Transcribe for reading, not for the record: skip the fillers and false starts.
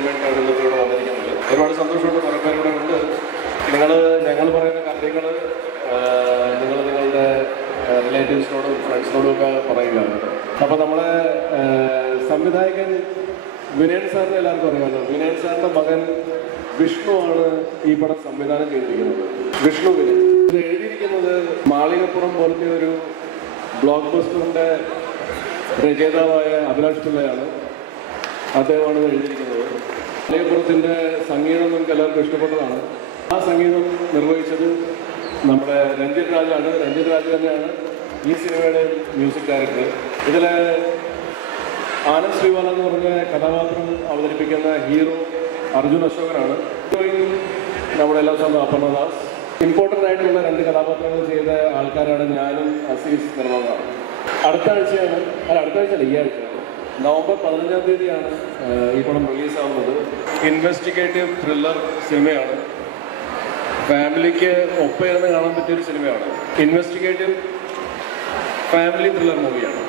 ചെയ്യാൻ വേണ്ടിയാണ് ഇന്നത്തെ ഇവിടെ വന്നിരിക്കുന്നത്. ഒരുപാട് സന്തോഷമുണ്ട്. കുറേ പേരുടെ ഉണ്ട്. ഞങ്ങൾ പറയുന്ന കാര്യങ്ങൾ നിങ്ങൾ നിങ്ങളുടെ റിലേറ്റീവ്സിനോടും ഫ്രണ്ട്സിനോടും ഒക്കെ പറയുക. അപ്പോൾ നമ്മളെ സംവിധായകൻ വിനയൻ സാറിനെ എല്ലാവർക്കും അറിയാമല്ലോ. വിനയൻ സാറിൻ്റെ മകൻ വിഷ്ണുവാണ് ഈ പടം സംവിധാനം ചെയ്തിരിക്കുന്നത്. വിഷ്ണുവിന് ഇത് എഴുതിയിരിക്കുന്നത് മാളികപ്പുറം പോലത്തെ ഒരു ബ്ലോക്ക് ബസ്റ്ററിൻ്റെ രചയിതാവായ അഭിലാഷ് പിള്ളയാണ്. അദ്ദേഹമാണ് ഇത് എഴുതിയിരിക്കുന്നത്. മാളികപ്പുറത്തിൻ്റെ സംഗീതം നമുക്ക് എല്ലാവർക്കും ഇഷ്ടപ്പെട്ടതാണ്. ആ സംഗീതം നിർവഹിച്ചത് നമ്മുടെ രഞ്ജിത് രാജാണ്. രഞ്ജിത് രാജ് തന്നെയാണ് ഈ സിനിമയുടെ മ്യൂസിക് ഡയറക്ടർ. ഇതിലെ ആനന്ദ് ശ്രീവാല എന്ന് പറഞ്ഞ കഥാപാത്രം അവതരിപ്പിക്കുന്ന ഹീറോ അർജുൻ അശോകനാണ്. നമ്മുടെ എല്ലാ സ്വന്തം അപർണദാസ്. ഇമ്പോർട്ടൻ്റ് ആയിട്ടുള്ള 2 കഥാപാത്രങ്ങൾ ചെയ്ത ആൾക്കാരാണ് ഞാനും അസീസ് നിർമ്മാതാവ്. അടുത്ത ആഴ്ചയാണ് ഈ ആഴ്ചയാണ് നവംബർ 15-ാം തീയതിയാണ് ഈ പടം റിലീസാവുന്നത്. ഇൻവെസ്റ്റിഗേറ്റീവ് ത്രില്ലർ സിനിമയാണ്. ഫാമിലിക്ക് ഒപ്പം ഇരുന്ന് കാണാൻ പറ്റിയൊരു സിനിമയാണ്. ഇൻവെസ്റ്റിഗേറ്റീവ് ഫാമിലി ത്രില്ലർ മൂവിയാണ്.